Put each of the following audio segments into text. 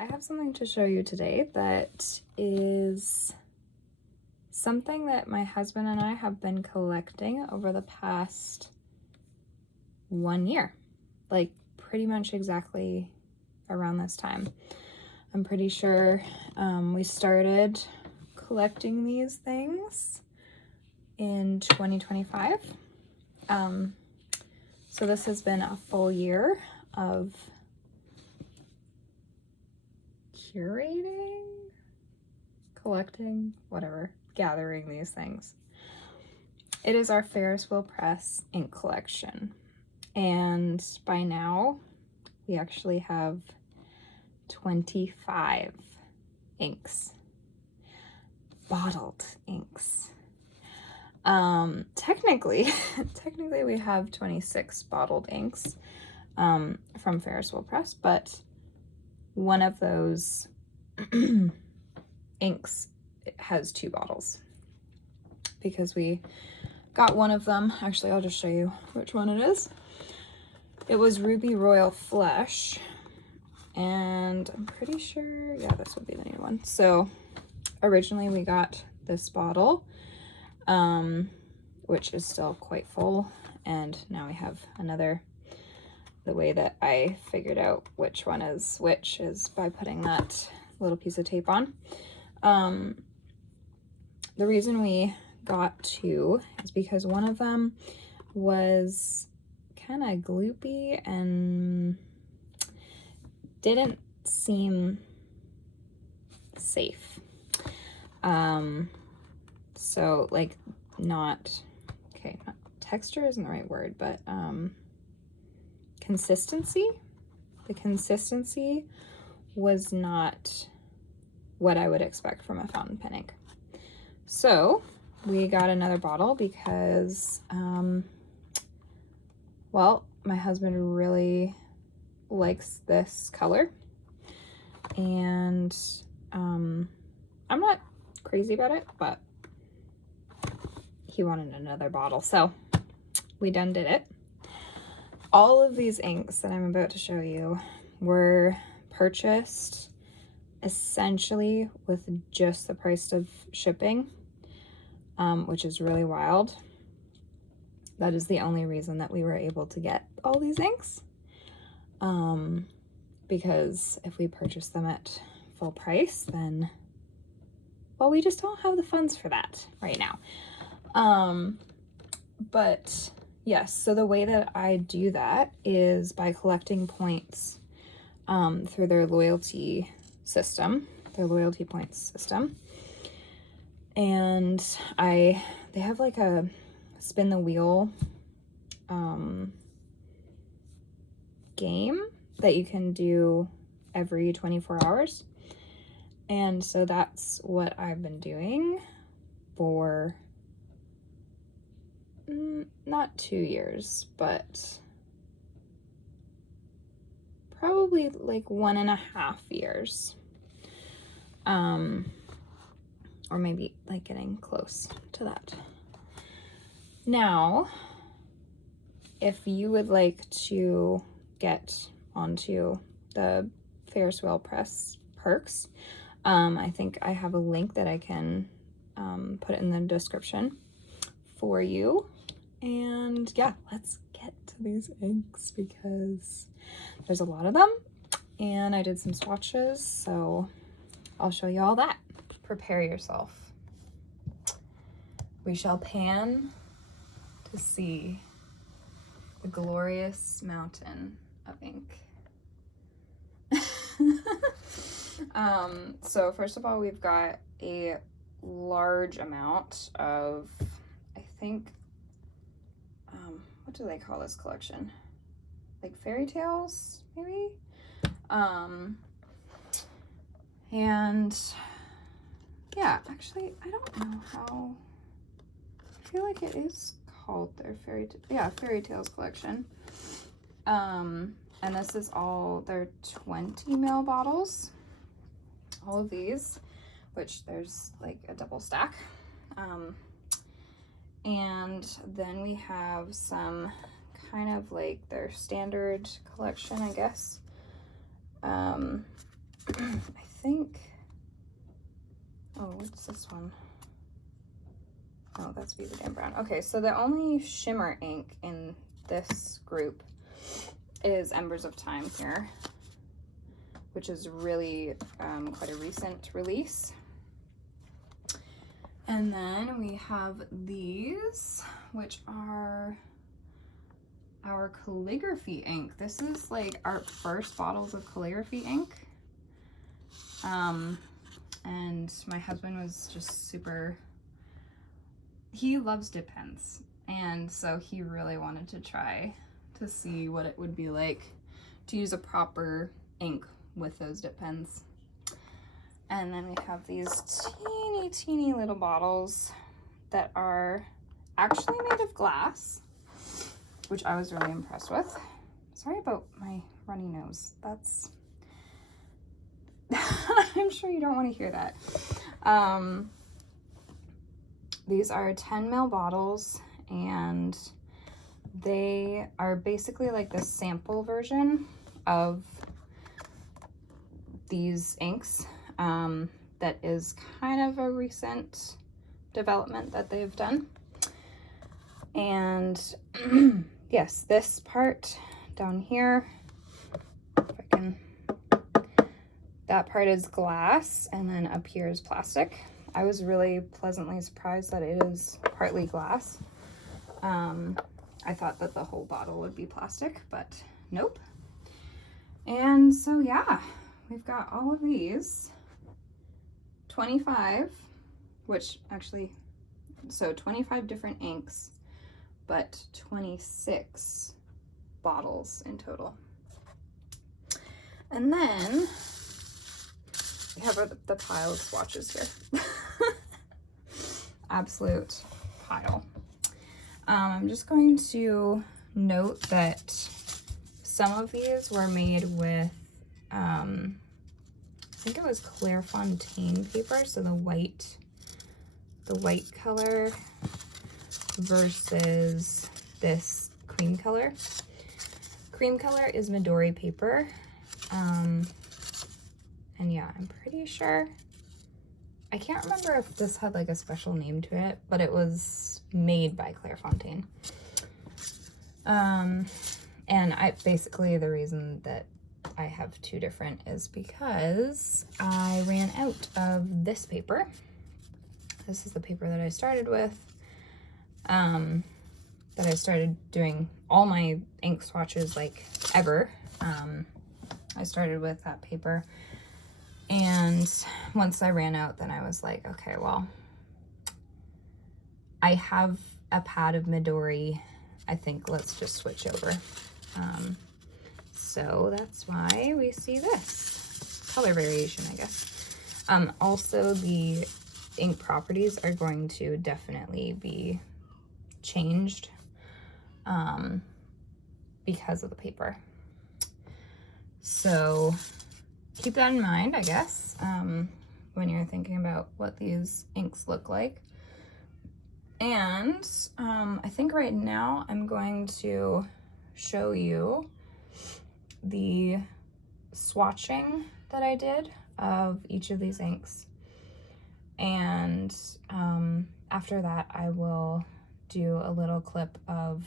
I have something to show you today that is something that my husband and I have been collecting over the past 1 year, like pretty much exactly around this time. I'm pretty sure we started collecting these things in 2025. So this has been a full year of curating, collecting, whatever, gathering these things. It is our Ferris wheel press ink collection, and by now we actually have 25 inks, bottled inks. Technically we have 26 bottled inks from Ferris wheel press, but one of those inks has 2 bottles because we got one of them. Actually, I'll just show you which one it is. It was Ruby Royal Flesh, and I'm pretty sure, yeah, this would be the new one. So originally we got this bottle, which is still quite full, and now we have another. The way that I figured out which one is which is by putting that little piece of tape on. The reason we got 2 is because one of them was kind of gloopy and didn't seem safe. So like not texture isn't the right word, but consistency. The consistency was not what I would expect from a fountain pen ink. So we got another bottle because, well, my husband really likes this color, and I'm not crazy about it, but he wanted another bottle, so we done did it. All of these inks that I'm about to show you were purchased essentially with just the price of shipping, which is really wild. That is the only reason that we were able to get all these inks, because if we purchase them at full price, then, well, we just don't have the funds for that right now. But yes, so the way that I do that is by collecting points through their loyalty system, their loyalty points system. And they have like a spin the wheel game that you can do every 24 hours. And so that's what I've been doing for not 2 years, but probably like 1.5 years. Or maybe like getting close to that. Now, if you would like to get onto the Ferris wheel press perks, I think I have a link that I can put in the description for you. And yeah, let's get to these inks because there's a lot of them, and I did some swatches, so I'll show you all that. Prepare yourself. We shall pan to see the glorious mountain of ink. So first of all, we've got a large amount of, I think, what do they call this collection? Like fairy tales, maybe? And yeah, actually, I don't know how, I feel like it is called their fairy tales collection. And this is all their 20 ml bottles, all of these, which there's like a double stack. And then we have some kind of like their standard collection, I guess. what's this one? Oh, that's Beaver Dam Brown. Okay, so the only shimmer ink in this group is Embers of Time here, which is really quite a recent release. And then we have these, which are our calligraphy ink. This is like our first bottles of calligraphy ink. And my husband was just super, he loves dip pens, and so he really wanted to try to see what it would be like to use a proper ink with those dip pens. And then we have these teeny little bottles that are actually made of glass, which I was really impressed with. Sorry about my runny nose. That's I'm sure you don't want to hear that. These are 10 ml bottles, and they are basically like the sample version of these inks. That is kind of a recent development that they've done. And yes, this part down here, if I can, that part is glass, and then up here is plastic. I was really pleasantly surprised that it is partly glass. I thought that the whole bottle would be plastic, but nope. And so yeah, we've got all of these. 25, which actually, so 25 different inks, but 26 bottles in total. And then we have the pile of swatches here. Absolute pile. I'm just going to note that some of these were made with, I think it was Clairefontaine paper, so the white color versus this cream color. Cream color is Midori paper. And yeah, I'm pretty sure, I can't remember if this had like a special name to it, but it was made by Clairefontaine. And basically the reason that I have two different is because I ran out of this paper. This is the paper that I started with, that I started doing all my ink swatches like ever. I started with that paper, and once I ran out, then I was like, okay, well, I have a pad of Midori. I think let's just switch over. So that's why we see this color variation, I guess. Also, the ink properties are going to definitely be changed because of the paper. So keep that in mind, I guess, when you're thinking about what these inks look like. And I think right now I'm going to show you the swatching that I did of each of these inks. And after that, I will do a little clip of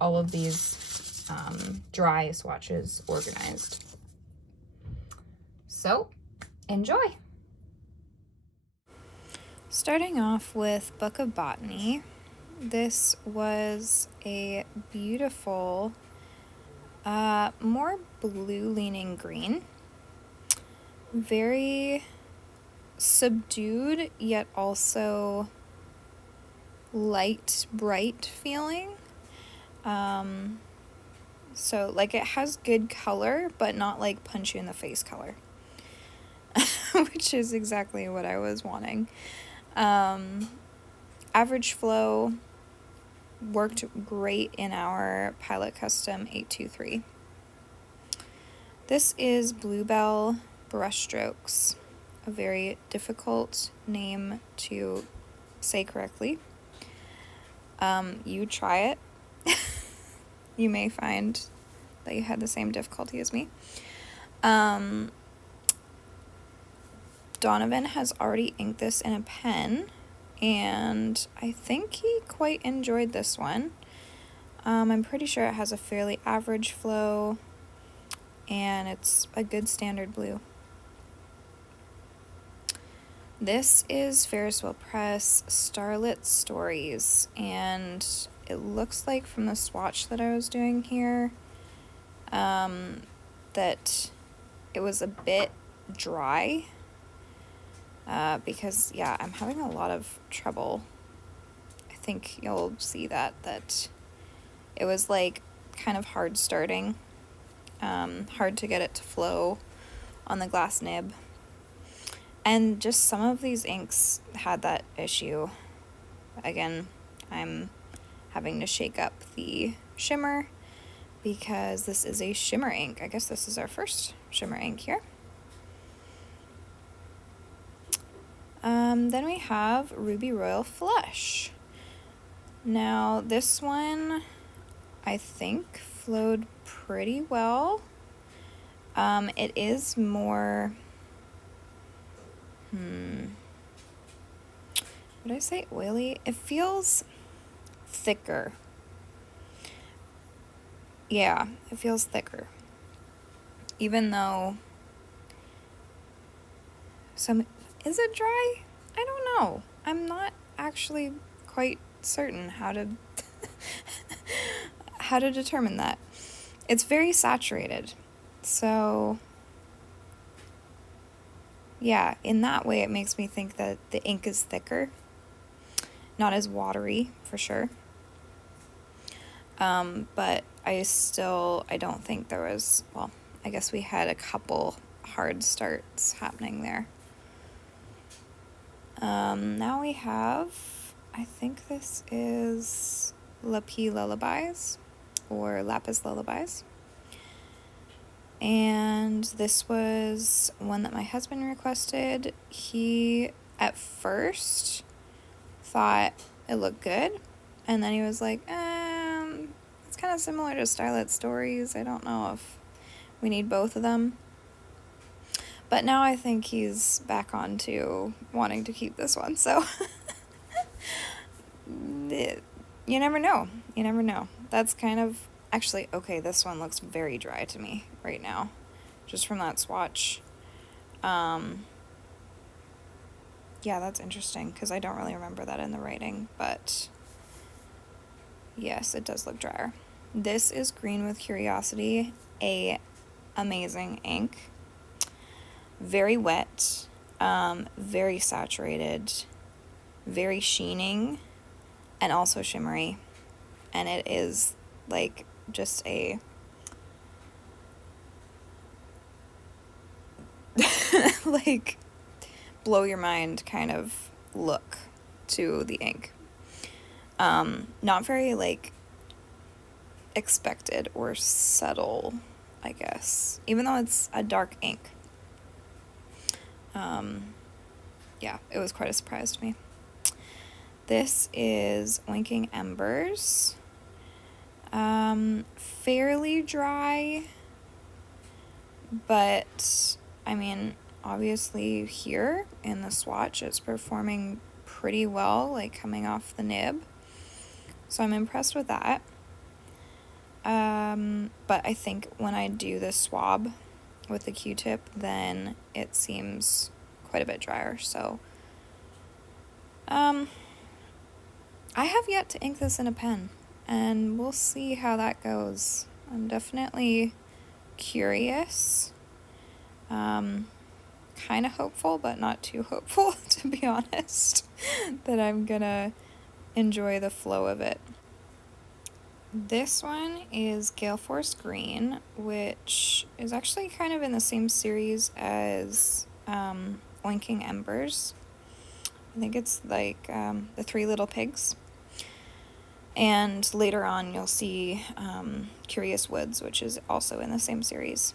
all of these dry swatches organized. So, enjoy! Starting off with Book of Botany, this was a beautiful, more blue-leaning green. Very subdued, yet also light, bright feeling. So, like, it has good color, but not, like, punch you in the face color. Which is exactly what I was wanting. Average flow worked great in our Pilot Custom 823. This is Bluebell Brushstrokes, a very difficult name to say correctly. You try it. You may find that you had the same difficulty as me. Donovan has already inked this in a pen, and I think he quite enjoyed this one. I'm pretty sure it has a fairly average flow, and it's a good standard blue. This is Ferris Wheel Press Starlit Stories, and it looks like from the swatch that I was doing here that it was a bit dry because, yeah, I'm having a lot of trouble. I think you'll see that it was like kind of hard starting, hard to get it to flow on the glass nib. And just some of these inks had that issue. Again, I'm having to shake up the shimmer because this is a shimmer ink. I guess this is our first shimmer ink here. Then we have Ruby Royal Flush. Now this one I think flowed pretty well. It is more, would I say oily? It feels thicker. Yeah, it feels thicker. Even though is it dry? I don't know. I'm not actually quite certain how to how to determine that. It's very saturated. So yeah, in that way it makes me think that the ink is thicker. Not as watery, for sure. But I don't think there was, well, I guess we had a couple hard starts happening there. Now we have, I think this is Lapis Lullabies, or Lapis Lullabies. And this was one that my husband requested. He, at first, thought it looked good, and then he was like, it's kind of similar to Starlit Stories. I don't know if we need both of them. But now I think he's back on to wanting to keep this one, so you never know. You never know. That's kind of, actually, okay, this one looks very dry to me right now, just from that swatch. Yeah, that's interesting, because I don't really remember that in the writing, but yes, it does look drier. This is Green with Curiosity, a amazing ink. Very wet, very saturated, very sheening, and also shimmery. And it is like just a like blow your mind kind of look to the ink. Not very like expected or subtle, I guess, even though it's a dark ink. Yeah, it was quite a surprise to me. This is Winking Embers. Fairly dry, but I mean, obviously here in the swatch it's performing pretty well, like coming off the nib, so I'm impressed with that. But I think when I do the swab with the Q-tip, then it seems quite a bit drier, so I have yet to ink this in a pen, and we'll see how that goes. I'm definitely curious, kind of hopeful, but not too hopeful, to be honest, that I'm gonna enjoy the flow of it. This one is Gale Force Green, which is actually kind of in the same series as Winking Embers. I think it's like the Three Little Pigs. And later on you'll see Curious Woods, which is also in the same series.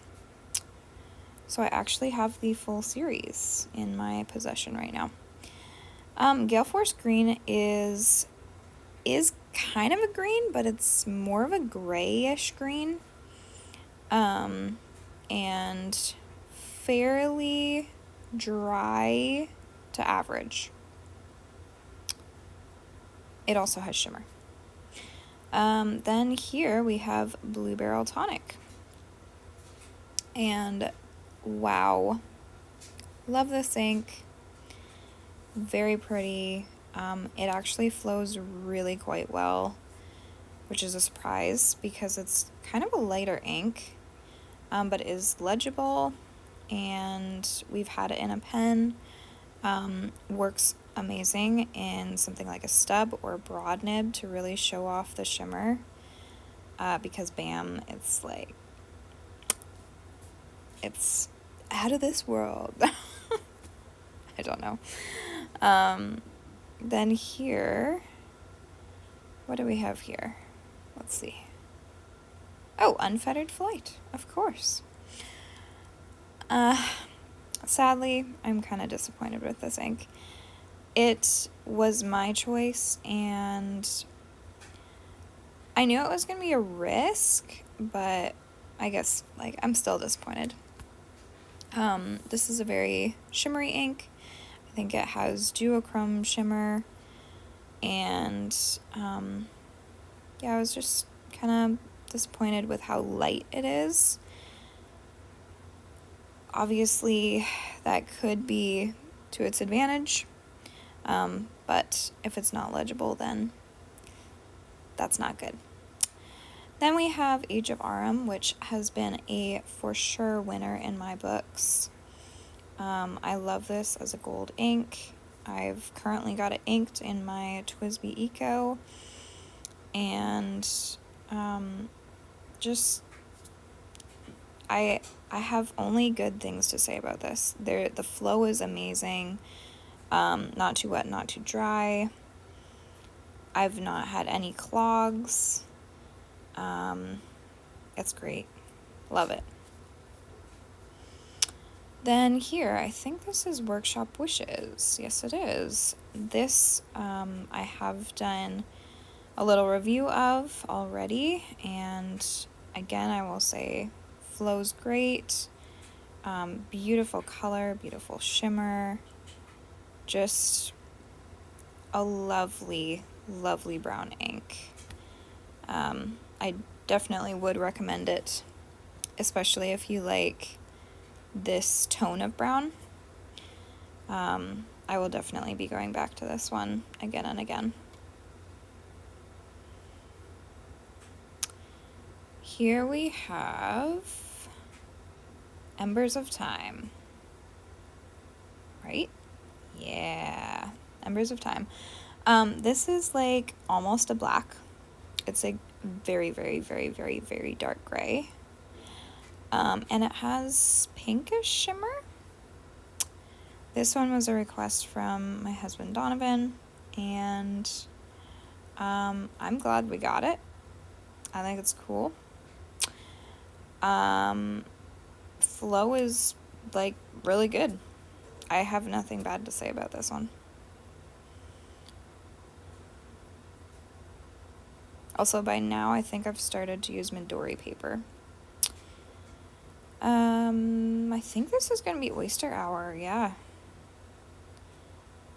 So I actually have the full series in my possession right now. Gale Force Green is kind of a green, but it's more of a grayish green. And fairly dry to average. It also has shimmer. Then here we have Blue Barrel Tonic. And wow, love this ink. Very pretty. It actually flows really quite well, which is a surprise because it's kind of a lighter ink, but it is legible, and we've had it in a pen. Works amazing in something like a stub or a broad nib to really show off the shimmer, because bam, it's like, it's out of this world. I don't know. Then here, what do we have here? Let's see. Oh, Unfettered Flight, of course. Sadly, I'm kind of disappointed with this ink. It was my choice, and I knew it was going to be a risk, but I guess, like, I'm still disappointed. This is a very shimmery ink. I think it has duochrome shimmer, and yeah, I was just kind of disappointed with how light it is. Obviously, that could be to its advantage, but if it's not legible, then that's not good. Then we have Age of Arum, which has been a for sure winner in my books. I love this as a gold ink. I've currently got it inked in my TWSBI Eco, and just I have only good things to say about this. The flow is amazing. Not too wet, not too dry. I've not had any clogs. It's great. Love it. Then here, I think this is Workshop Wishes. Yes, it is. This I have done a little review of already, and again, I will say flows great. Beautiful color, beautiful shimmer. Just a lovely, lovely brown ink. I definitely would recommend it, especially if you like this tone of brown. I will definitely be going back to this one again and again. Here we have Embers of Time. Right? Yeah, Embers of Time. This is like almost a black. It's a very, very, very, very, very dark gray. And it has pinkish shimmer. This one was a request from my husband Donovan, and I'm glad we got it. I think it's cool. Flow is like really good. I have nothing bad to say about this one. Also, by now, I think I've started to use Midori paper. I think this is going to be Oyster Hour, yeah.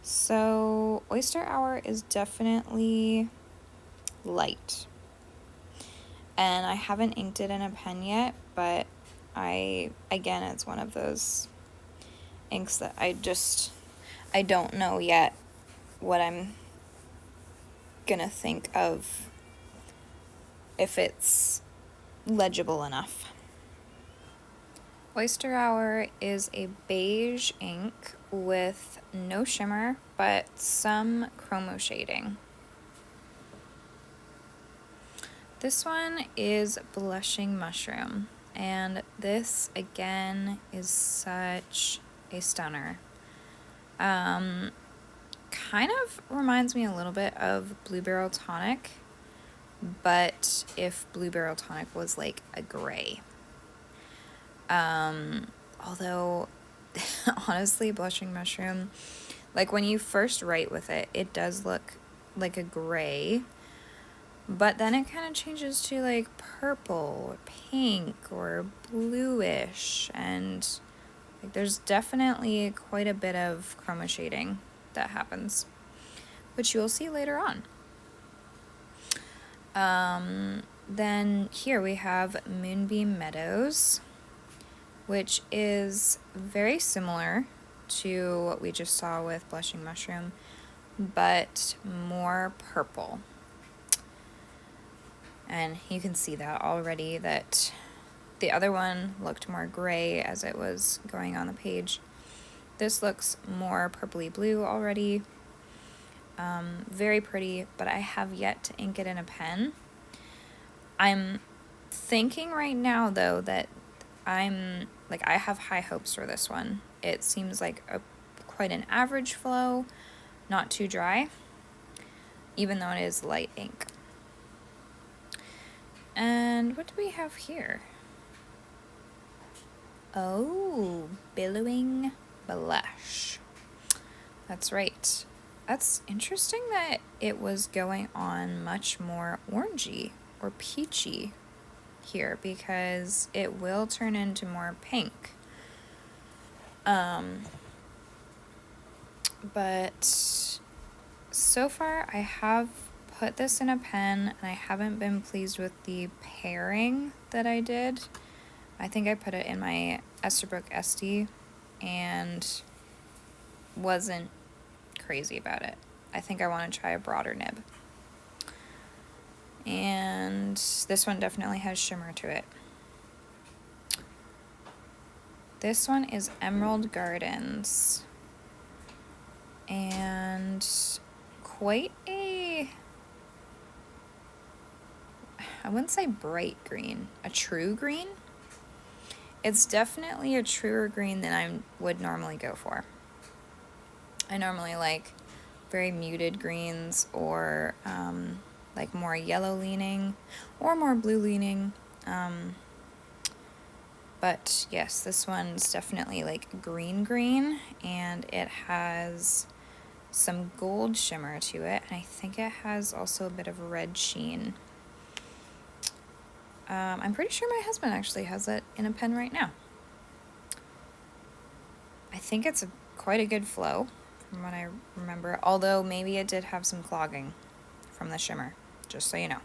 So, Oyster Hour is definitely light. And I haven't inked it in a pen yet, but again, it's one of those inks that I don't know yet what I'm gonna think of, if it's legible enough. Oyster Hour is a beige ink with no shimmer, but some chromo shading. This one is Blushing Mushroom, and this again is such a stunner. Kind of reminds me a little bit of Blue Barrel Tonic, but if Blue Barrel Tonic was like a gray. Although honestly, Blushing Mushroom, like when you first write with it, it does look like a gray, but then it kind of changes to like purple or pink or bluish, and Like there's definitely quite a bit of chroma shading that happens, which you'll see later on. Then here we have Moonbeam Meadows, which is very similar to what we just saw with Blushing Mushroom, but more purple. And you can see that already, that the other one looked more gray as it was going on the page. This looks more purpley blue already. Very pretty, but I have yet to ink it in a pen. I'm thinking right now though that I have high hopes for this one. It seems like quite an average flow, not too dry, even though it is light ink. And what do we have here? Oh, Billowing Blush. That's right. That's interesting that it was going on much more orangey or peachy here, because it will turn into more pink. But so far I have put this in a pen and I haven't been pleased with the pairing that I did. I think I put it in my Esterbrook SD and wasn't crazy about it. I think I want to try a broader nib. And this one definitely has shimmer to it. This one is Emerald Gardens. And quite a, I wouldn't say bright green, a true green. It's definitely a truer green than I would normally go for. I normally like very muted greens, or like more yellow leaning or more blue leaning. But yes, this one's definitely like green, and it has some gold shimmer to it, and I think it has also a bit of red sheen. I'm pretty sure my husband actually has it in a pen right now. I think it's quite a good flow from what I remember, although maybe it did have some clogging from the shimmer, just so you know.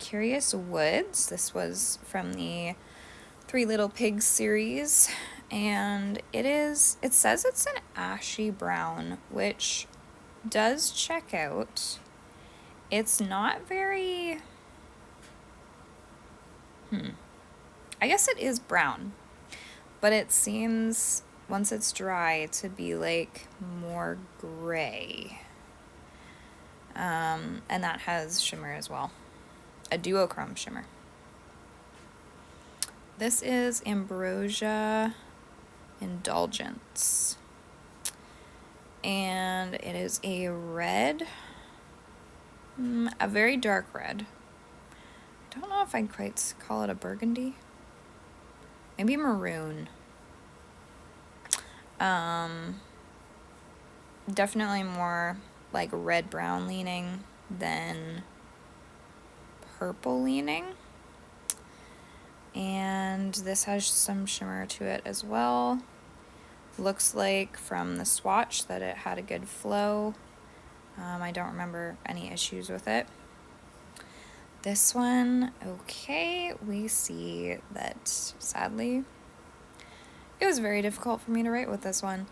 Curious Woods, this was from the Three Little Pigs series, and it says it's an ashy brown, which does check out. It's not very, I guess it is brown, but it seems, once it's dry, to be like more gray. And that has shimmer as well, a duochrome shimmer. This is Ambrosia Indulgence, and it is a red, a very dark red. I don't know if I'd quite call it a burgundy, maybe maroon. Definitely more like red brown leaning than purple leaning. And this has some shimmer to it as well. Looks like from the swatch that it had a good flow. I don't remember any issues with it. This one, okay, we see that sadly it was very difficult for me to write with this one,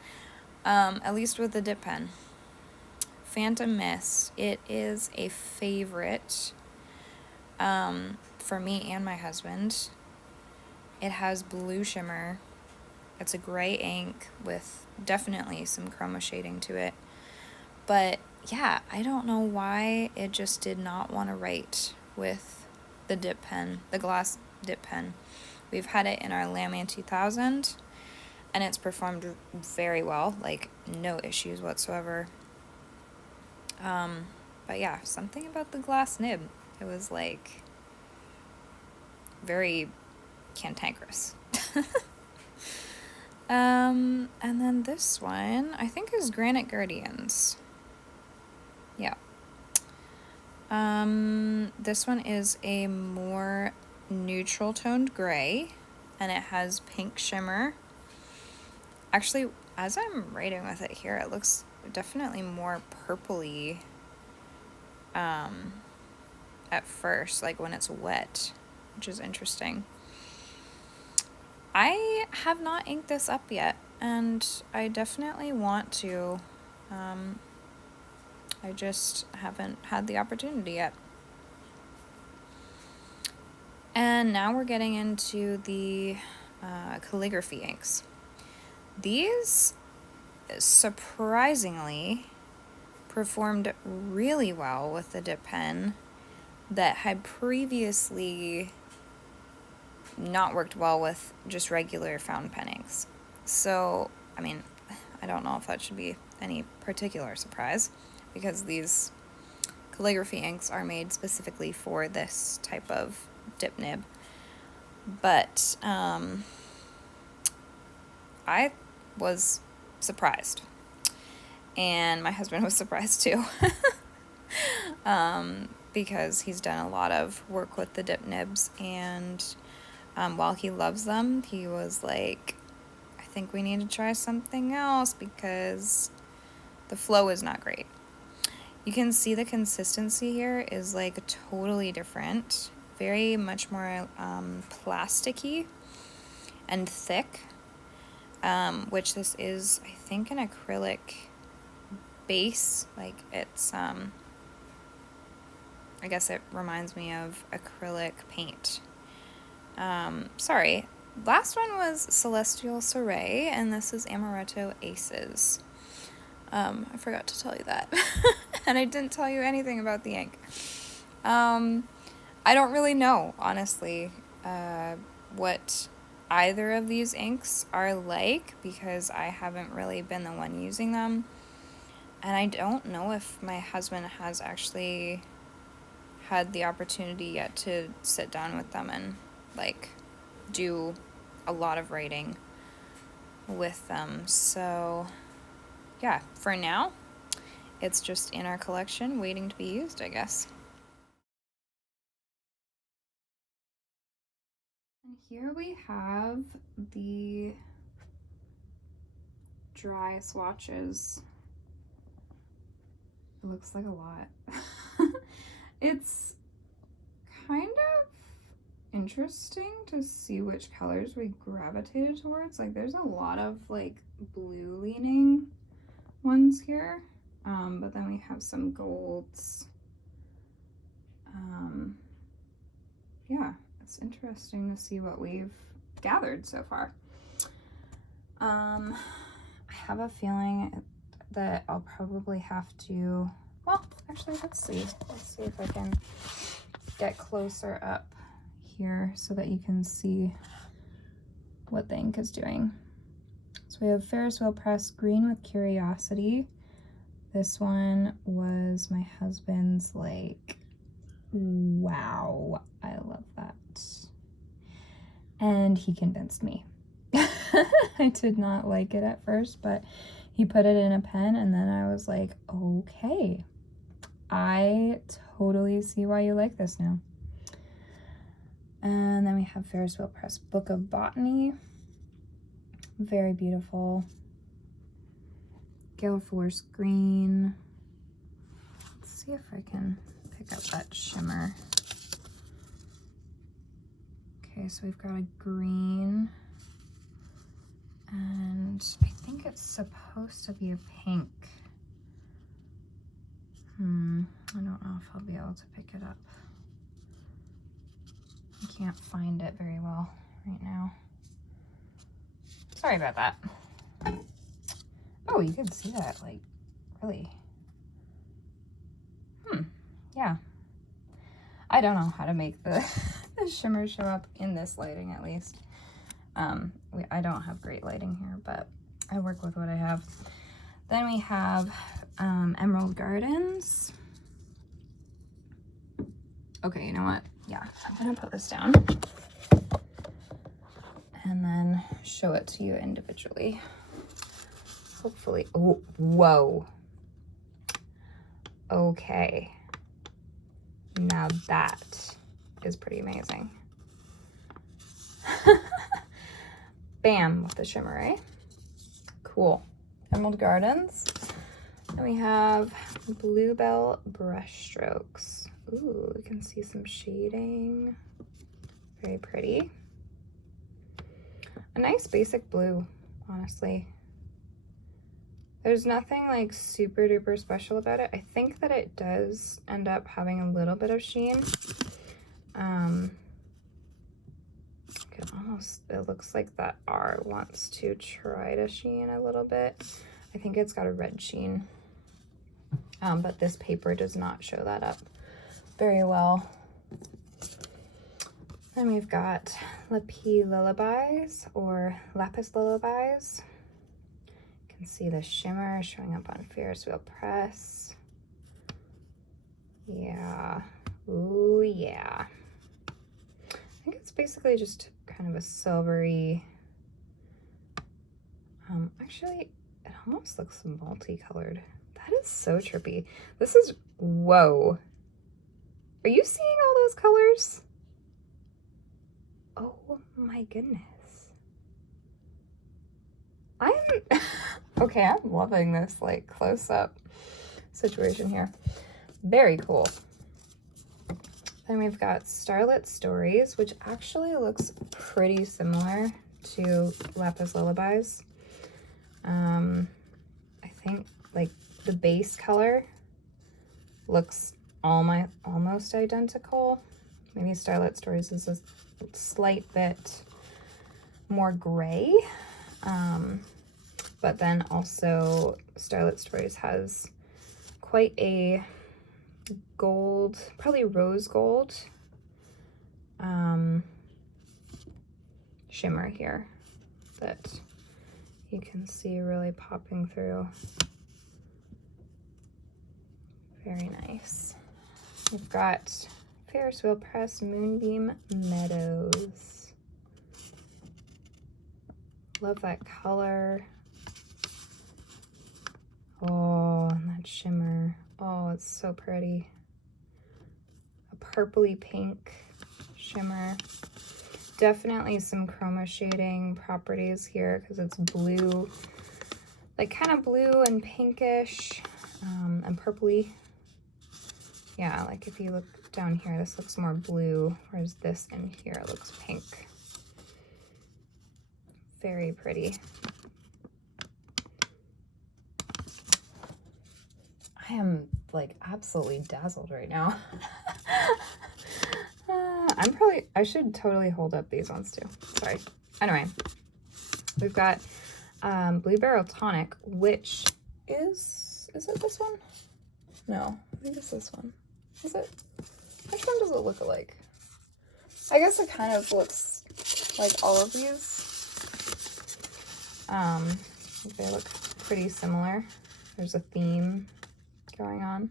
at least with the dip pen. Phantom Mist, it is a favorite for me and my husband. It has blue shimmer. It's a gray ink with definitely some chroma shading to it. But yeah, I don't know why it just did not want to write with the dip pen, the glass dip pen. We've had it in our Lamian 2000, and it's performed very well, like no issues whatsoever. But yeah, something about the glass nib, it was like very cantankerous. And then this one, I think, is Granite Guardians. Yeah. This one is a more neutral toned gray, and it has pink shimmer Actually, as I'm writing with it here, it looks definitely more purpley at first, like when it's wet, which is interesting. I have not inked this up yet, and I definitely want to. I just haven't had the opportunity yet. And now we're getting into the calligraphy inks. These surprisingly performed really well with the dip pen that had previously not worked well with just regular fountain pen inks. So, I mean, I don't know if that should be any particular surprise, because these calligraphy inks are made specifically for this type of dip nib. But I was surprised, and my husband was surprised too. Because he's done a lot of work with the dip nibs, and while he loves them, he was like, I think we need to try something else because the flow is not great. You can see the consistency here is like totally different, very much more plasticky and thick, which this is, I think, an acrylic base. Like it's I guess it reminds me of acrylic paint. Sorry, last one was Celestial Soiree, and this is Amaretto Aces. I forgot to tell you that. And I didn't tell you anything about the ink. I don't really know, honestly, what either of these inks are like, because I haven't really been the one using them. And I don't know if my husband has actually had the opportunity yet to sit down with them and like do a lot of writing with them. So yeah, for now it's just in our collection waiting to be used, I guess. And here we have the dry swatches. It looks like a lot. It's kind of interesting to see which colors we gravitated towards. Like there's a lot of like blue leaning ones here, but then we have some golds. Yeah, it's interesting to see what we've gathered so far. I have a feeling that I'll probably have to, well, actually, let's see if I can get closer up here so that you can see what the ink is doing. So we have Ferris wheel press green with curiosity. This one was my husband's, like, wow, I love that. And he convinced me. I did not like it at first, but he put it in a pen, and then I was like, okay, I totally see why you like this now. And then we have Ferris wheel press Book of Botany. Very beautiful. Gale Force green. Let's see if I can pick up that shimmer. Okay, so we've got a green, and I think it's supposed to be a pink. I don't know if I'll be able to pick it up. I can't find it very well right now. Sorry about that. Oh, you can see that, like, really. Yeah. I don't know how to make the, the shimmer show up in this lighting, at least. I don't have great lighting here, but I work with what I have. Then we have Emerald Gardens. Okay, you know what? Yeah, I'm gonna put this down and then show it to you individually. Hopefully. Oh, whoa. Okay. Now that is pretty amazing. Bam, with the shimmer, right? Cool. Emerald Gardens. And we have Bluebell brush strokes. Ooh, you can see some shading. Very pretty. A nice basic blue, honestly. There's nothing like super duper special about it. I think that it does end up having a little bit of sheen. It looks like that R wants to try to sheen a little bit. I think it's got a red sheen. But this paper does not show that up very well. Then we've got Lapis Lullabies or Lapis Lullabies. You can see the shimmer showing up on Ferris wheel press. Yeah. Ooh, yeah. I think it's basically just kind of a silvery, actually, it almost looks multicolored. That is so trippy. This is, whoa. Are you seeing all those colors? Oh my goodness. Okay, I'm loving this like close up situation here. Very cool. Then we've got Starlit Stories, which actually looks pretty similar to Lapis Lullabies. I think like the base color looks almost identical. Maybe Starlit Stories is a slight bit more gray. But then also Starlit Stories has quite a gold, probably rose gold shimmer here that you can see really popping through. Very nice. We've got Ferris wheel press Moonbeam Meadows. Love that color. Oh, and that shimmer. Oh, it's so pretty. A purpley pink shimmer. Definitely some chroma shading properties here because it's blue, like kind of blue and pinkish and purpley. Yeah, like if you look down here, this looks more blue, whereas this in here looks pink. Very pretty. I am like absolutely dazzled right now. I should totally hold up these ones too. Sorry. Anyway, we've got Blue Barrel Tonic, which is it this one? No, I think it's this one. Is it? Which one does it look like? I guess it kind of looks like all of these. They look pretty similar. There's a theme going on,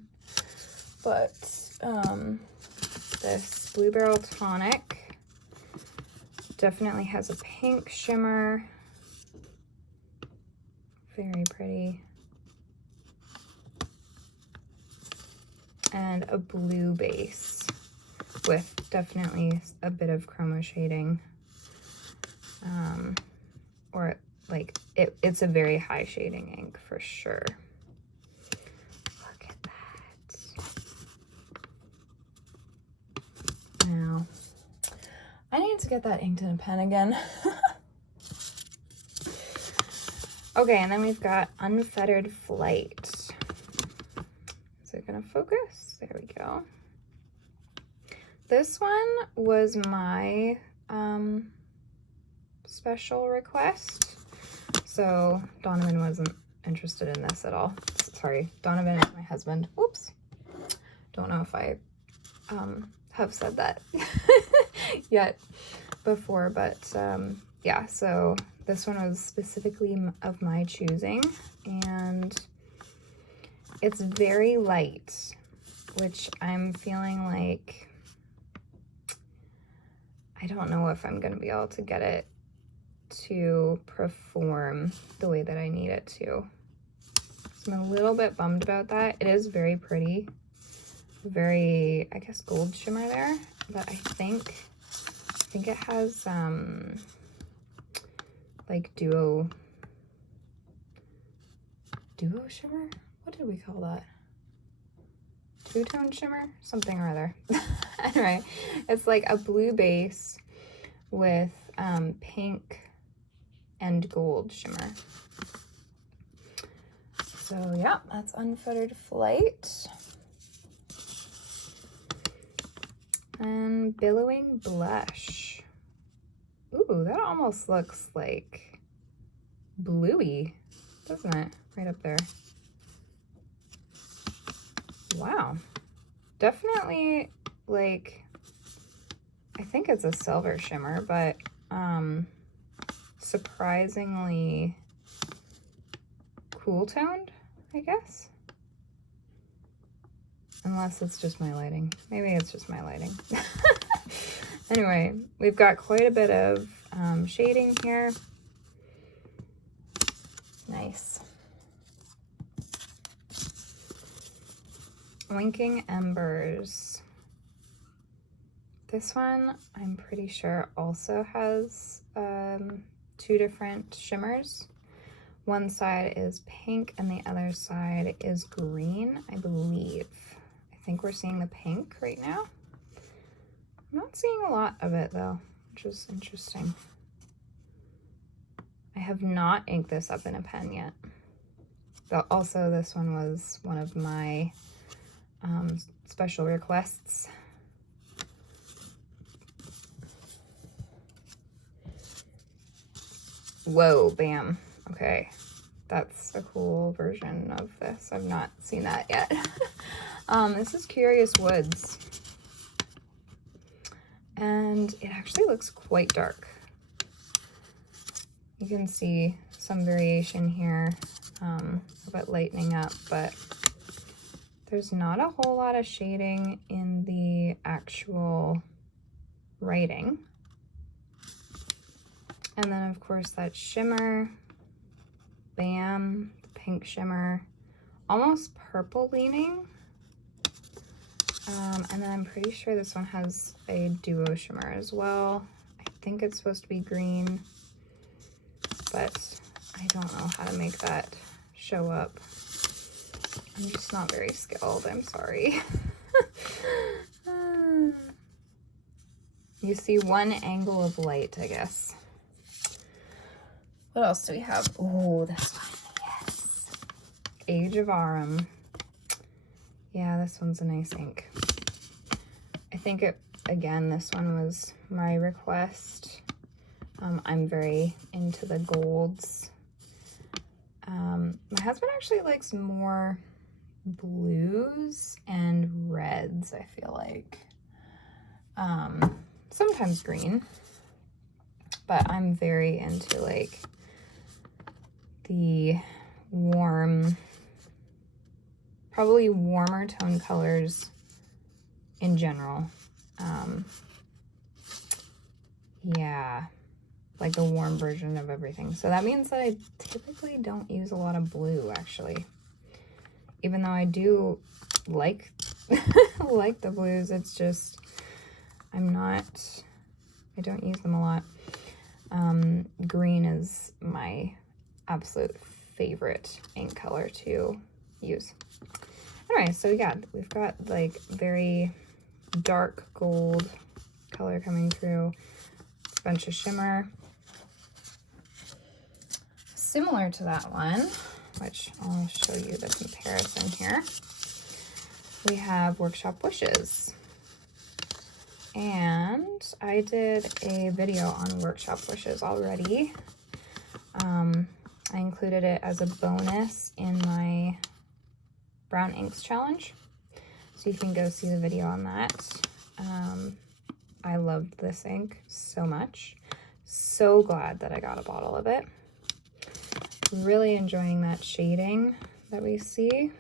but this Blue Barrel Tonic definitely has a pink shimmer. Very pretty. And a blue base with definitely a bit of chroma shading. Or like it's a very high shading ink for sure. Look at that. Now, I need to get that inked in a pen again. Okay, and then we've got Unfettered Flight. Is it gonna focus? There we go. This one was my special request. So Donovan wasn't interested in this at all. Sorry, Donovan is my husband. Oops. Don't know if I have said that yet before, but yeah, so this one was specifically of my choosing, and it's very light, which I'm feeling like I don't know if I'm going to be able to get it to perform the way that I need it to. So I'm a little bit bummed about that. It is very pretty. Very, I guess, gold shimmer there, but I think it has like duo duo shimmer? What did we call that? Two-tone shimmer? Something or other. Anyway, it's like a blue base with pink and gold shimmer. So yeah, that's Unfettered Flight. And Billowing Blush. Ooh, that almost looks like bluey, doesn't it? Right up there. Wow. Definitely, like, I think it's a silver shimmer, but surprisingly cool toned, I guess. Unless it's just my lighting. Maybe it's just my lighting. Anyway, we've got quite a bit of shading here. Nice. Winking Embers. This one, I'm pretty sure, also has 2 different shimmers. One side is pink and the other side is green, I believe. I think we're seeing the pink right now. I'm not seeing a lot of it though, which is interesting. I have not inked this up in a pen yet. But also this one was one of my special requests. Whoa, bam. Okay, that's a cool version of this. I've not seen that yet. This is Curious Woods. And it actually looks quite dark. You can see some variation here of it lightening up, but there's not a whole lot of shading in the actual writing. And then of course that shimmer, bam, the pink shimmer, almost purple leaning. And then I'm pretty sure this one has a duo shimmer as well. I think it's supposed to be green, but I don't know how to make that show up. I'm just not very skilled, I'm sorry. You see one angle of light, I guess. What else do we have? Oh, this one, yes. Age of Arum. Yeah, this one's a nice ink. I think again, this one was my request. I'm very into the golds. My husband actually likes more blues and reds, I feel like. Sometimes green, but I'm very into like the warm, probably warmer tone colors in general. Yeah, like the warm version of everything. So that means that I typically don't use a lot of blue, actually. Even though I do like like the blues, it's just I don't use them a lot. Green is my absolute favorite ink color to use. Anyway, so yeah, we've got like very dark gold color coming through, a bunch of shimmer. Similar to that one, which I'll show you the comparison here. We have Workshop Wishes. And I did a video on Workshop Wishes already. I included it as a bonus in my Brown Inks challenge, so you can go see the video on that. I loved this ink so much. So glad that I got a bottle of it. Really enjoying that shading that we see.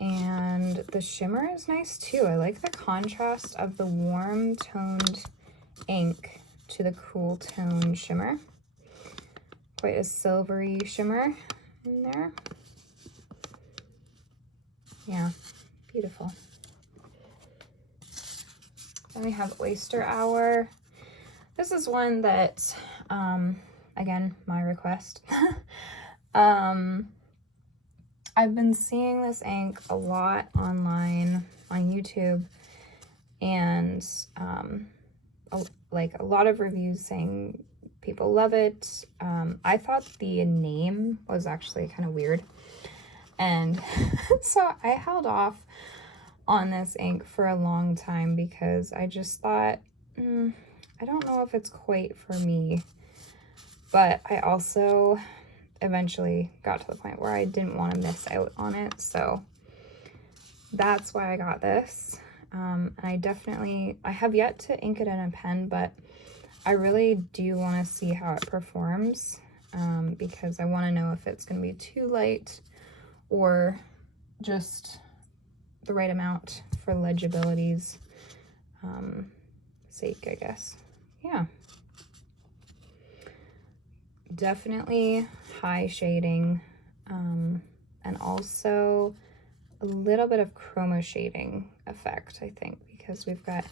And the shimmer is nice too. I like the contrast of the warm toned ink to the cool toned shimmer. Quite a silvery shimmer in there. Yeah, beautiful. Then we have Oyster Hour. This is one that, again, my request. I've been seeing this ink a lot online on YouTube, and like a lot of reviews saying people love it. I thought the name was actually kind of weird, and so I held off on this ink for a long time because I just thought, I don't know if it's quite for me. But I also eventually got to the point where I didn't want to miss out on it, so that's why I got this. And I have yet to ink it in a pen, but I really do want to see how it performs, because I want to know if it's going to be too light or just the right amount for legibility's sake, I guess. Yeah. Definitely high shading, and also a little bit of chroma shading effect, I think, because we've got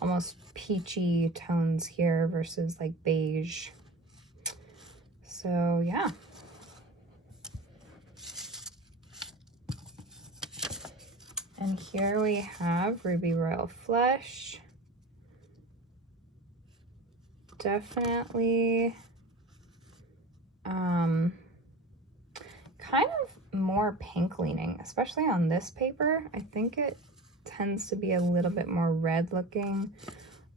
almost peachy tones here versus like beige. So yeah. And here we have Ruby Royal Flush. Definitely kind of more pink leaning, especially on this paper. I think it tends to be a little bit more red looking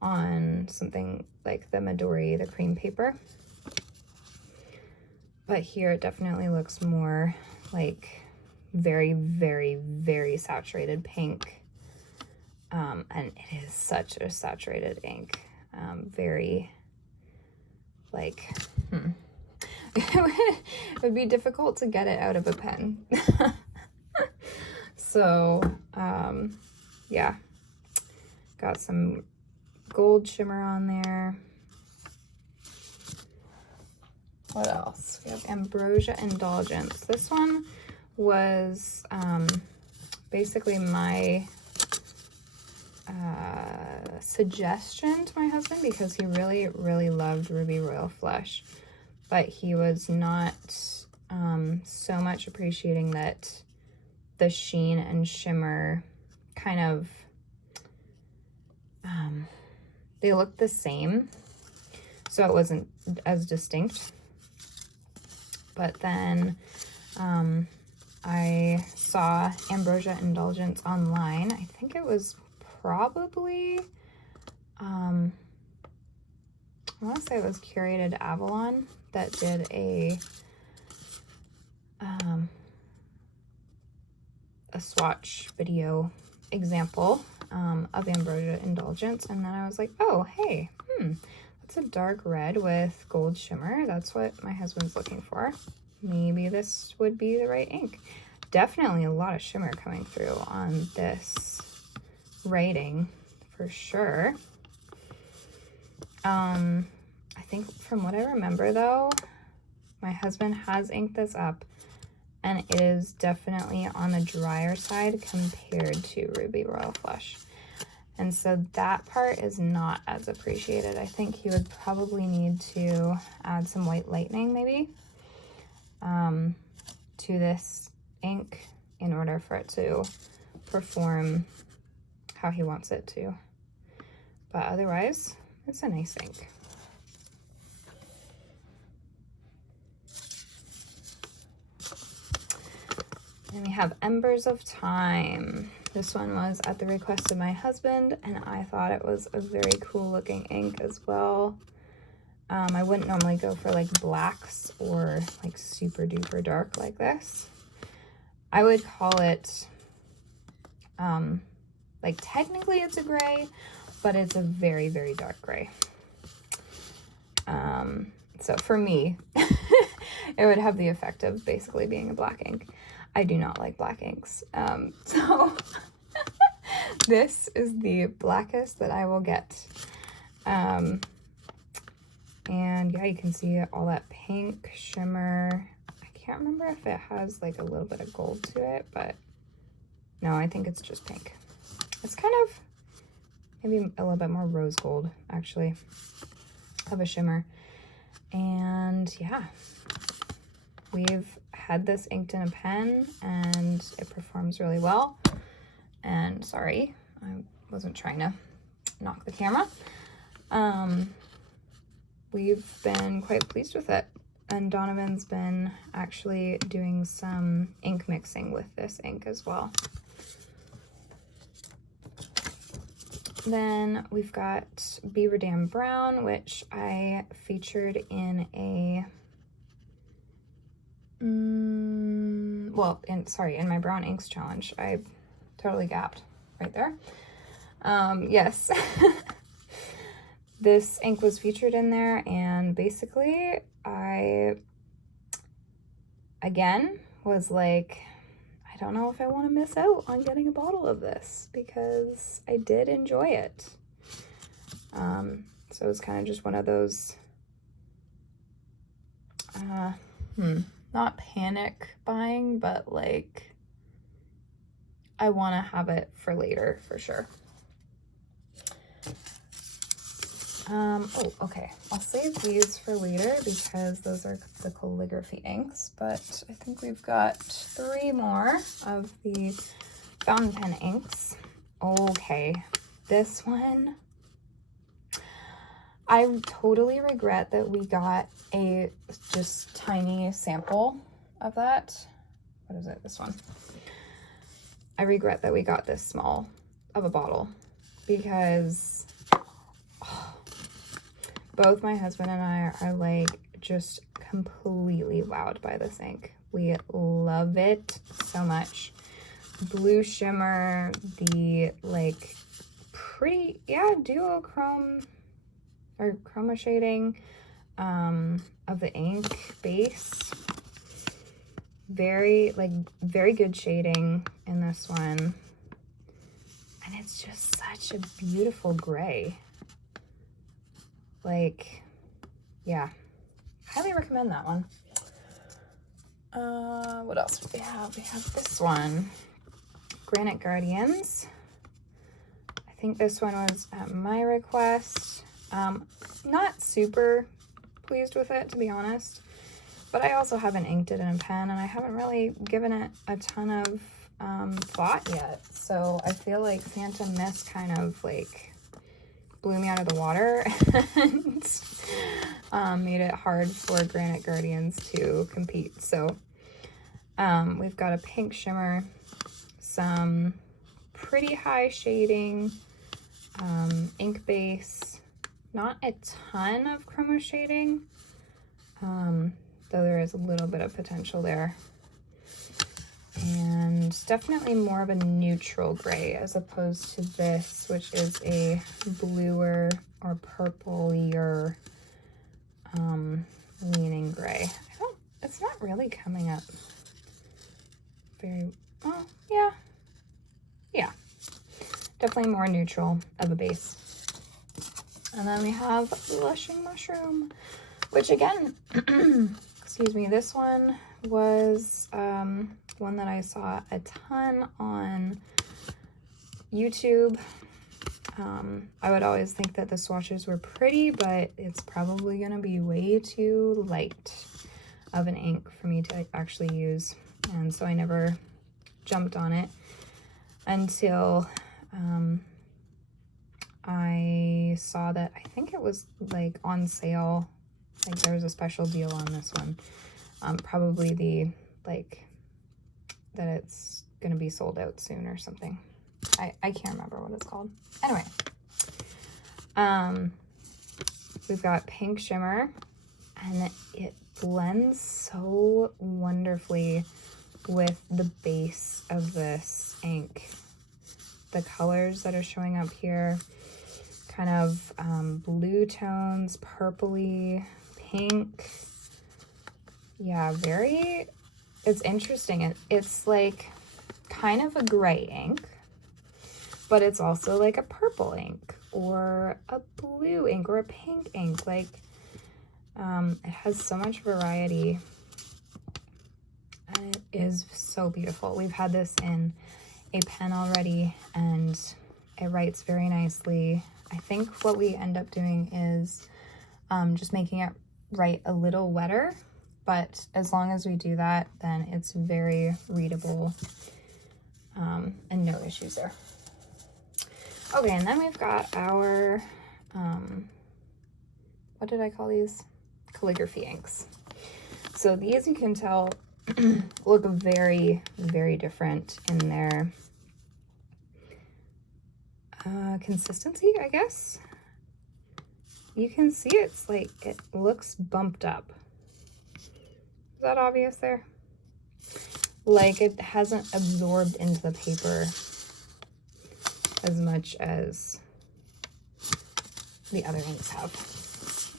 on something like the Midori, the cream paper. But here it definitely looks more like very, very, very saturated pink. And it is such a saturated ink. Very, like, it would be difficult to get it out of a pen. So, yeah, got some gold shimmer on there. What else? We have Ambrosia Indulgence. This one was basically my suggestion to my husband because he really, really loved Ruby Royal Flush, but he was not so much appreciating that the sheen and shimmer kind of, they looked the same, so it wasn't as distinct. But then I saw Ambrosia Indulgence online. I think it was probably, I want to say it was Curated Avalon that did a swatch video example of Ambrosia Indulgence, and then I was like, oh, hey, that's a dark red with gold shimmer. That's what my husband's looking for. Maybe this would be the right ink. Definitely a lot of shimmer coming through on this writing for sure. I think from what I remember though, my husband has inked this up and it is definitely on the drier side compared to Ruby Royal Flush. And so that part is not as appreciated. I think he would probably need to add some white lightning maybe to this ink in order for it to perform how he wants it to. But otherwise, it's a nice ink. And we have Embers of Time. This one was at the request of my husband, and I thought it was a very cool looking ink as well. I wouldn't normally go for like blacks or like super duper dark like this. I would call it, like technically it's a gray, but it's a very, very dark gray. So for me, it would have the effect of basically being a black ink. I do not like black inks. So this is the blackest that I will get. And yeah, you can see all that pink shimmer. I can't remember if it has like a little bit of gold to it, but no, I think it's just pink. It's kind of maybe a little bit more rose gold actually of a shimmer. And yeah, we've had this inked in a pen and it performs really well. And sorry, I wasn't trying to knock the camera. We've been quite pleased with it. And Donovan's been actually doing some ink mixing with this ink as well. Then we've got Beaver Dam Brown, which I featured in a, in my Brown Inks Challenge. I totally gapped right there. Yes. This ink was featured in there, and basically I, again, was like, I don't know if I want to miss out on getting a bottle of this because I did enjoy it. So it's kind of just one of those, not panic buying, but like, I want to have it for later for sure. Oh, okay. I'll save these for later because those are the calligraphy inks, but I think we've got 3 more of the fountain pen inks. Okay, this one, I totally regret that we got a just tiny sample of that. What is it? This one. I regret that we got this small of a bottle because both my husband and I are like just completely wowed by this ink. We love it so much. Blue shimmer, the like pretty, duochrome or chroma shading of the ink base. Very good shading in this one. And it's just such a beautiful gray. Like, yeah, highly recommend that one. What else do we have? We have this one, Granite Guardians. I think this one was at my request. Not super pleased with it, to be honest, but I also haven't inked it in a pen, and I haven't really given it a ton of thought yet. So I feel like Phantom Mist kind of like blew me out of the water and made it hard for Granite Guardians to compete. So we've got a pink shimmer, some pretty high shading, ink base, not a ton of chroma shading, though there is a little bit of potential there. And definitely more of a neutral gray as opposed to this, which is a bluer or purplier leaning gray. It's not really coming up very, oh, yeah, definitely more neutral of a base. And then we have Blushing Mushroom, which again, excuse me, this one was one that I saw a ton on YouTube. I would always think that the swatches were pretty, but it's probably going to be way too light of an ink for me to actually use. And so I never jumped on it until I saw that, I think it was like on sale, like there was a special deal on this one. Probably the, like, that it's gonna be sold out soon or something. I can't remember what it's called. Anyway, we've got pink shimmer, and it blends so wonderfully with the base of this ink. The colors that are showing up here, kind of blue tones, purpley, pink. Yeah, it's interesting. It's like kind of a gray ink, but it's also like a purple ink or a blue ink or a pink ink. Like, it has so much variety, and it is so beautiful. We've had this in a pen already, and it writes very nicely. I think what we end up doing is just making it write a little wetter but as long as we do that, then it's very readable, and no issues there. Okay, and then we've got our, what did I call these? Calligraphy inks. So these, you can tell, look very, very different in their consistency, I guess. You can see it's like, it looks bumped up. Is that obvious there? Like it hasn't absorbed into the paper as much as the other inks have.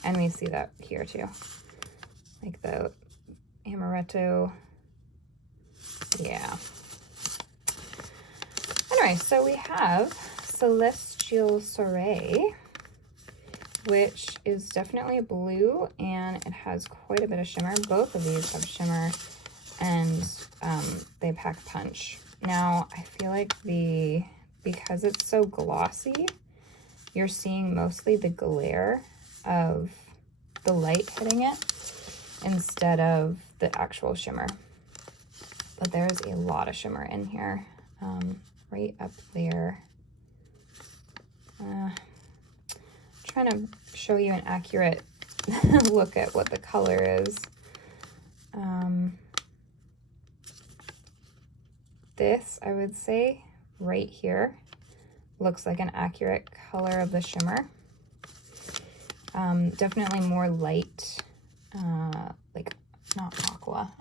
And we see that here too. Like the amaretto. Yeah. Anyway, so we have Celestial Soiree, which is definitely a blue, and it has quite a bit of shimmer. Both of these have shimmer, and they pack punch. Now, I feel like because it's so glossy, you're seeing mostly the glare of the light hitting it instead of the actual shimmer. But there's a lot of shimmer in here, right up there. Trying to show you an accurate look at what the color is. This, I would say, right here, looks like an accurate color of the shimmer. Definitely more light, like not aqua.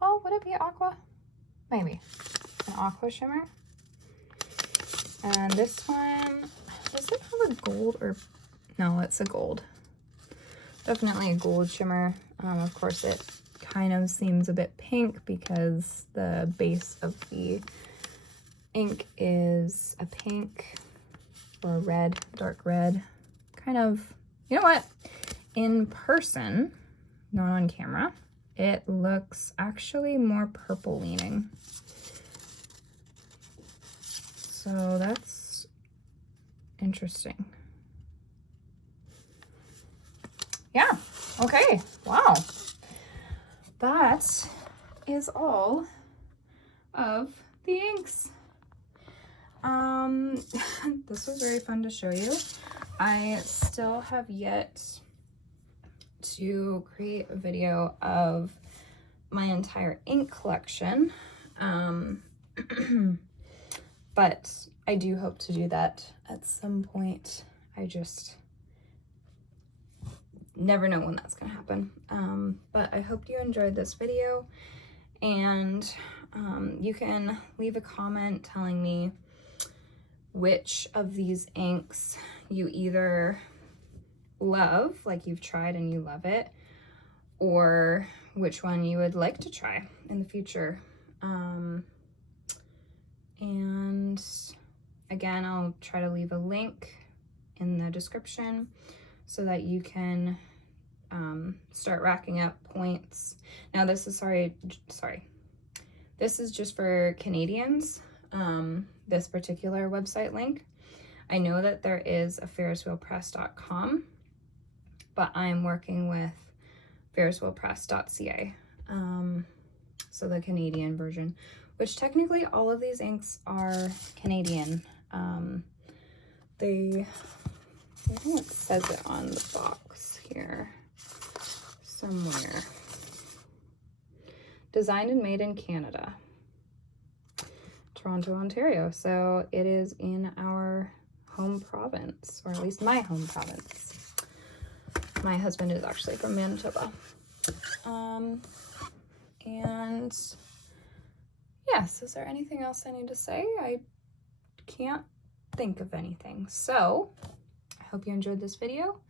Oh, would it be aqua? Maybe an aqua shimmer. And this one, does it have a gold or no? It's a gold. Definitely a gold shimmer. Of course, it kind of seems a bit pink because the base of the ink is a pink or a red, dark red. Kind of, you know what? In person, not on camera, it looks actually more purple leaning. So that's interesting. Yeah, okay, wow. That is all of the inks. This was very fun to show you. I still have yet to create a video of my entire ink collection. But I do hope to do that at some point. I just never know when that's gonna happen. But I hope you enjoyed this video, and you can leave a comment telling me which of these inks you either love, like you've tried and you love it, or which one you would like to try in the future. And again, I'll try to leave a link in the description so that you can start racking up points. Now this is, sorry, this is just for Canadians, this particular website link. I know that there is a ferriswheelpress.com, but I'm working with ferriswheelpress.ca, so the Canadian version, which technically all of these inks are Canadian. I think it says it on the box here somewhere. Designed and made in Canada, Toronto, Ontario. So it is in our home province, or at least my home province. My husband is actually from Manitoba. And yes, is there anything else I need to say? I can't think of anything. So I hope you enjoyed this video.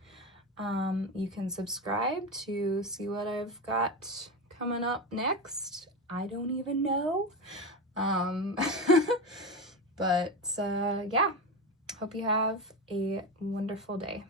You can subscribe to see what I've got coming up next. I don't even know. But yeah, hope you have a wonderful day.